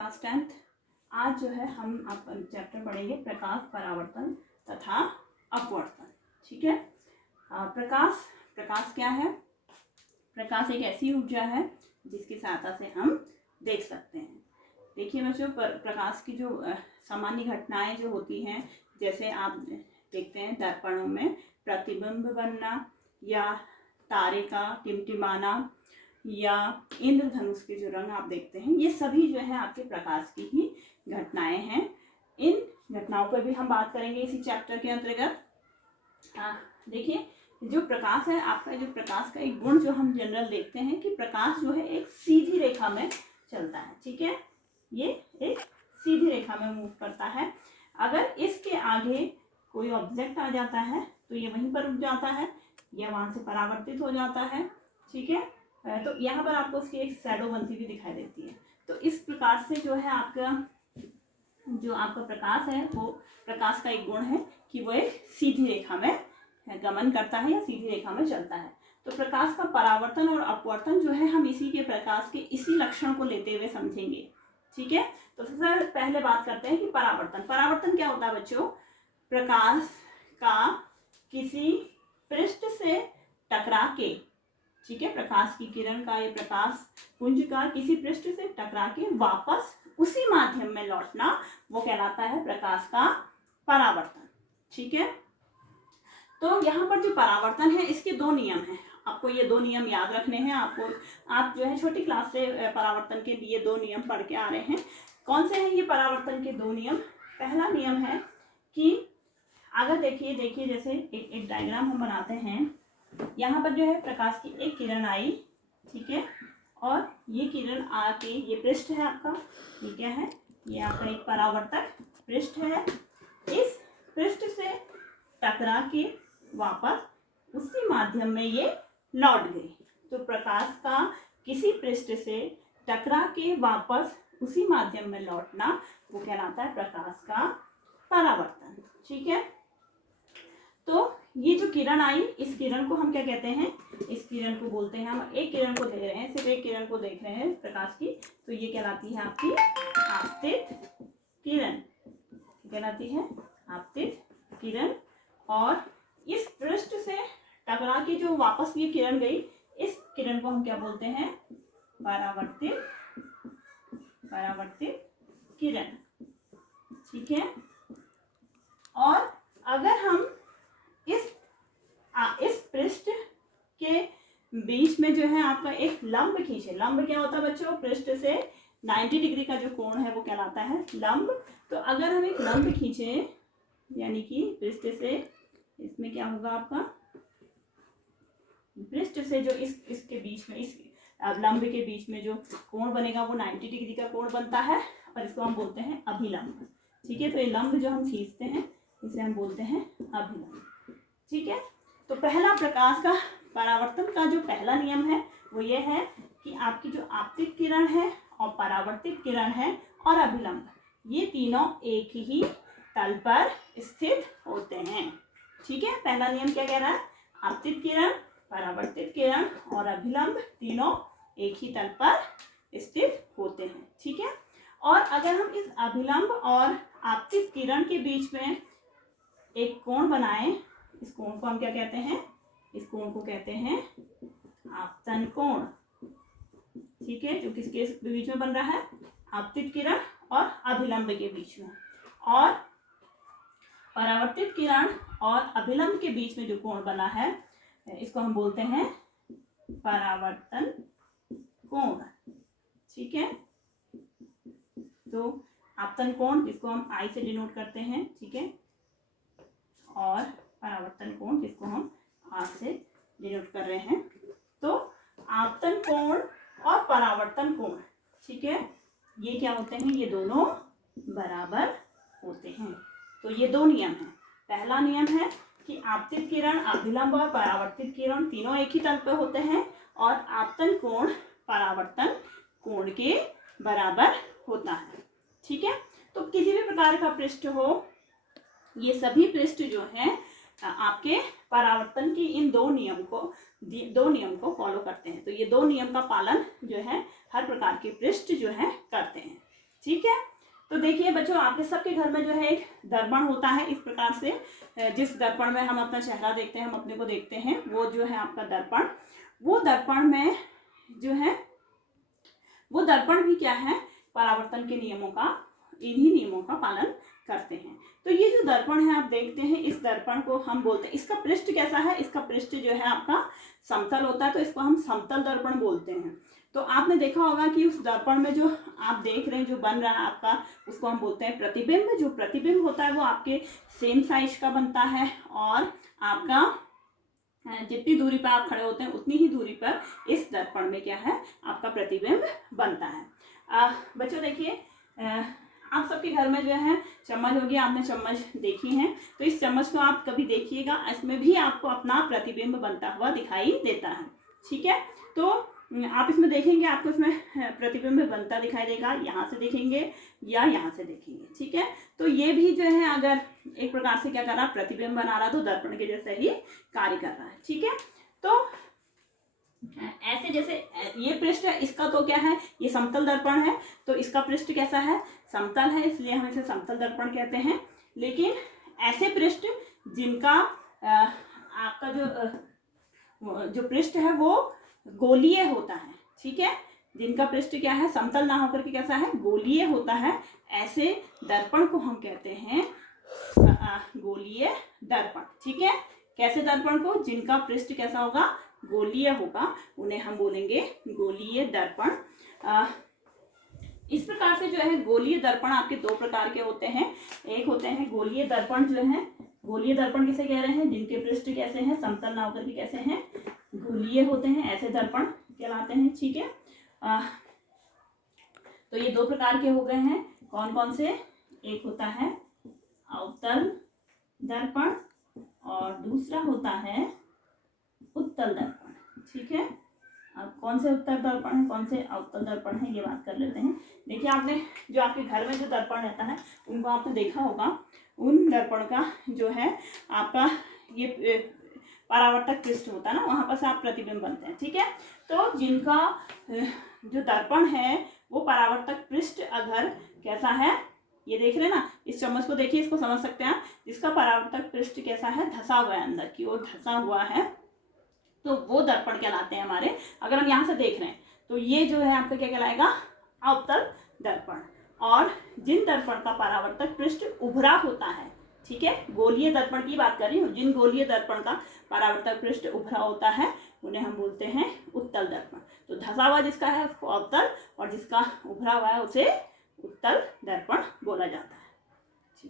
Class 10th। आज जो है हम आपका चैप्टर पढ़ेंगे प्रकाश, परावर्तन तथा अपवर्तन। ठीक है। प्रकाश क्या है? प्रकाश एक ऐसी ऊर्जा है जिसकी सहायता से हम देख सकते हैं। देखिए बच्चों, प्रकाश की जो सामान्य घटनाएं जो होती हैं, जैसे आप देखते हैं दर्पणों में प्रतिबिंब बनना, या तारे का टिमटिमाना, या इंद्रधनुष के जो रंग आप देखते हैं, ये सभी जो है आपके प्रकाश की ही घटनाएं हैं। इन घटनाओं पर भी हम बात करेंगे इसी चैप्टर के अंतर्गत। देखिए, जो प्रकाश है आपका, जो प्रकाश का एक गुण जो हम जनरल देखते हैं कि प्रकाश जो है एक सीधी रेखा में चलता है। ठीक है, ये एक सीधी रेखा में मूव करता है। अगर इसके आगे कोई ऑब्जेक्ट आ जाता है तो ये वहीं पर रुक जाता है या वहां से परावर्तित हो जाता है। ठीक है, तो यहाँ पर आपको उसकी एक शैडो बनती हुई दिखाई देती है। तो इस प्रकार से जो है आपका प्रकाश है, वो प्रकाश का एक गुण है कि वो एक सीधी रेखा में गमन करता है या सीधी रेखा में चलता है। तो प्रकाश का परावर्तन और अपवर्तन जो है हम इसी के प्रकाश के इसी लक्षण को लेते हुए समझेंगे। ठीक है, तो सबसे पहले बात करते हैं कि परावर्तन क्या होता है बच्चों? प्रकाश का किसी पृष्ठ से टकरा के, ठीक है, प्रकाश की किरण का, ये प्रकाश पुंज का किसी पृष्ठ से टकरा के वापस उसी माध्यम में लौटना, वो कहलाता है प्रकाश का परावर्तन। ठीक है, तो यहाँ पर जो परावर्तन है इसके दो नियम हैं। आपको ये दो नियम याद रखने हैं। आप जो है छोटी क्लास से परावर्तन के लिए दो नियम पढ़ के आ रहे हैं। कौन से हैं ये परावर्तन के दो नियम? पहला नियम है कि अगर देखिए जैसे एक डायग्राम हम बनाते हैं। यहाँ पर जो है प्रकाश की एक किरण आई, ठीक है, और ये किरण आके, ये पृष्ठ है आपका, ये क्या है? ये आपका एक परावर्तक पृष्ठ है। इस पृष्ठ से टकरा के वापस उसी माध्यम में ये लौट गई। तो प्रकाश का किसी पृष्ठ से टकरा के वापस उसी माध्यम में लौटना, वो कहलाता है प्रकाश का परावर्तन। ठीक है, तो ये जो किरण आई, इस किरण को हम क्या कहते हैं? इस किरण को बोलते हैं, हम एक किरण को देख रहे हैं, सिर्फ एक किरण को देख रहे हैं प्रकाश की, तो ये कहलाती है आपकी आपतित किरण। कहलाती है आपतित किरण। और इस पृष्ठ से टकरा के जो वापस ये किरण गई, इस किरण को हम क्या बोलते हैं? परावर्तित किरण। ठीक है, और अगर हम इस पृष्ठ के बीच में जो है आपका एक लंब खींचे। लंब क्या होता है बच्चों? पृष्ठ से 90 डिग्री का जो कोण है वो कहलाता है लंब। तो अगर हम एक लंब खींचे, यानी कि पृष्ठ से, इसमें क्या होगा आपका? पृष्ठ से जो इसके बीच में, इस लंब के बीच में जो कोण बनेगा वो 90 डिग्री का कोण बनता है, और इसको हम बोलते हैं अभिलंब। ठीक है, तो ये लंब जो हम खींचते हैं इसे हम बोलते हैं अभिलंब। ठीक है, तो पहला प्रकाश का परावर्तन का जो पहला नियम है वो ये है कि आपकी जो आपतित किरण है और परावर्तित किरण है और अभिलंब, ये तीनों एक ही तल पर स्थित होते हैं। ठीक है, पहला नियम क्या कह रहा है? आपतित किरण, परावर्तित किरण और अभिलंब तीनों एक ही तल पर स्थित होते हैं। ठीक है, और अगर हम इस अभिलंब और आपतित किरण के बीच में एक कोण बनाएं, इस कोण को हम क्या कहते हैं? इस कोण को कहते हैं आपतन कोण। ठीक है, जो किसके बीच में बन रहा है? आपतित किरण और अभिलंब के बीच में। और परावर्तित किरण और अभिलंब के बीच में जो कोण बना है, इसको हम बोलते हैं परावर्तन कोण। ठीक है, तो आपतन कोण जिसको हम आई से डिनोट करते हैं, ठीक है, और परावर्तन कोण जिसको हम आर से डिनोट कर रहे हैं। तो आपतन कोण और परावर्तन कोण, ठीक है, ये क्या होते हैं? ये दोनों बराबर होते हैं। तो ये दो नियम हैं। पहला नियम है कि आपतित किरण, अभिलंब और परावर्तित किरण तीनों एक ही तल पर होते हैं, और आपतन कोण परावर्तन कोण के बराबर होता है। ठीक है, तो किसी भी प्रकार का पृष्ठ हो, ये सभी पृष्ठ जो हैं आपके परावर्तन की इन दो नियम को फॉलो करते हैं। तो ये दो नियम का पालन जो है हर प्रकार के पृष्ठ जो है करते हैं। ठीक है। तो देखिए बच्चों, आपके सबके घर में जो है एक दर्पण होता है इस प्रकार से, जिस दर्पण में हम अपना चेहरा देखते हैं, हम अपने को देखते हैं, वो जो है आपका दर्पण। वो दर्पण में जो है, वो दर्पण भी क्या है, परावर्तन के नियमों का, इन्हीं नियमों का पालन करते हैं। तो ये जो दर्पण है आप देखते हैं, इस दर्पण को हम बोलते हैं, इसका पृष्ठ कैसा है, इसका पृष्ठ जो है आपका समतल होता है, तो इसको हम समतल दर्पण बोलते हैं। तो आपने देखा होगा कि उस दर्पण में जो आप देख रहे हैं, जो बन रहा है आपका, उसको हम बोलते हैं प्रतिबिंब। जो प्रतिबिंब होता है वो आपके सेम साइज का बनता है, और आपका जितनी दूरी पर आप खड़े होते हैं उतनी ही दूरी पर इस दर्पण में क्या है, आपका प्रतिबिंब बनता है। बच्चों देखिए, आप सबके घर में जो है चम्मच होगी, आपने चम्मच देखी है, तो इस चम्मच को आप कभी देखिएगा, इसमें भी आपको अपना प्रतिबिंब बनता हुआ दिखाई देता है। ठीक है, तो आप इसमें देखेंगे, आपको इसमें प्रतिबिंब बनता दिखाई देगा, यहाँ से देखेंगे या यहाँ से देखेंगे। ठीक है, तो ये भी जो है अगर एक प्रकार से क्या कर रहा, प्रतिबिंब बना रहा, तो दर्पण के जैसे ही कार्य कर रहा है। ठीक है, तो ऐसे जैसे ये पृष्ठ है, इसका तो क्या है, ये समतल दर्पण है, तो इसका पृष्ठ कैसा है, समतल है, इसलिए हम इसे समतल दर्पण कहते हैं। लेकिन ऐसे पृष्ठ जिनका आपका जो पृष्ठ है वो गोलीय होता है, ठीक है, जिनका पृष्ठ क्या है, समतल ना होकर के कैसा है, गोलीय होता है, ऐसे दर्पण को हम कहते हैं गोलीय दर्पण। ठीक है, कैसे दर्पण को, जिनका पृष्ठ कैसा होगा, गोलीय होगा, उन्हें हम बोलेंगे गोलीय दर्पण। इस प्रकार से जो है गोलीय दर्पण आपके दो प्रकार के होते हैं। एक होते हैं गोलीय दर्पण, जो है गोलीय दर्पण किसे कह रहे हैं, जिनके पृष्ठ कैसे हैं, समतल ना होकर के कैसे हैं, गोलीय होते हैं, ऐसे दर्पण कहलाते हैं। ठीक है, तो ये दो प्रकार के हो गए हैं, कौन कौन से, एक होता है अवतल दर्पण और दूसरा होता है उत्तल दर्पण। ठीक है, अब कौन से उत्तल दर्पण है, कौन से अवतल दर्पण है, ये बात कर लेते हैं। देखिए, आपने जो आपके घर में जो दर्पण रहता है उनको आपने देखा होगा, उन दर्पण का जो है आपका ये परावर्तक पृष्ठ होता है ना, वहाँ पर से आप प्रतिबिंब बनते हैं। ठीक है, तो जिनका जो दर्पण है वो परावर्तक पृष्ठ अगर कैसा है, ये देख रहे हैं ना, इस चम्मच को देखिए, इसको समझ सकते हैं, जिसका परावर्तक पृष्ठ कैसा है, धसा हुआ है, अंदर की ओर धसा हुआ है, तो वो दर्पण कहलाते हैं हमारे। अगर हम यहाँ से देख रहे हैं तो ये जो है आपका क्या कहलाएगा, अवतल दर्पण। और जिन दर्पण का परावर्तक पृष्ठ उभरा होता है, ठीक है, गोलीय दर्पण की बात कर रही हूँ, जिन गोलीय दर्पण का परावर्तक पृष्ठ उभरा होता है उन्हें हम बोलते हैं उत्तल दर्पण। तो धसा हुआ जिसका है उसको अवतल, और जिसका उभरा हुआ है उसे उत्तल दर्पण बोला जाता है।